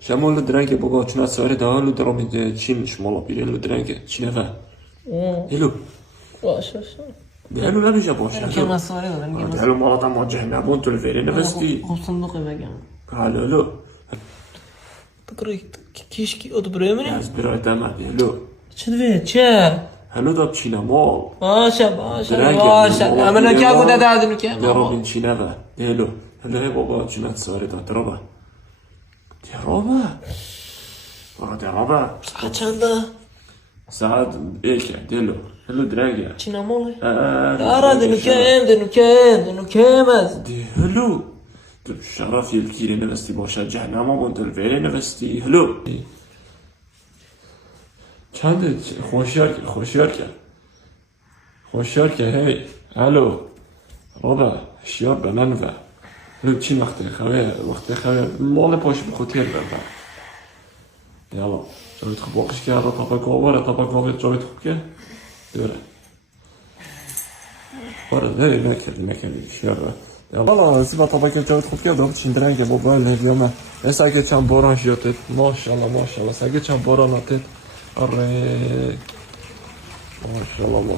شمو لو درنگ بابا چنا سواره ده لو درام چین شمالا بیره لو درنگ چینه و هلو باشه هلو نمیشه باشه که مساره دارم میگم هلو مالا تا ما جهنمون تو الفیره نفستی خب صندوق بگم هلو تقرأ كيشكي أدبريمني از برای دمد هلو شنو چه هلو داب چینه مال باشه أنا كي أقول هذا هذا كي درابین چینه و هلو هی بابا چنا سواره ده درابه درابه ساعة چنده ساعت ایکه دلو هلو درنگه چینا ماله داره دنو کم از هلو شرف یلکیری نوستی باشه جهنم ها بند الویره نوستی هلو چنده خوشیار که هی هلو رابا شیار به من و هلو چی وقتی خواه مال پاش بخوتیر برده یالا جاوید خوب باقش که هر طبق جاوید خوب که دوره باره نکردی شیار یالا سیبا طبق جاوید خوب که دابت چندرنگه بابا الهیامه سگه چند باران شیاتت ماشالله سگه چند باران آتت آره ماشالله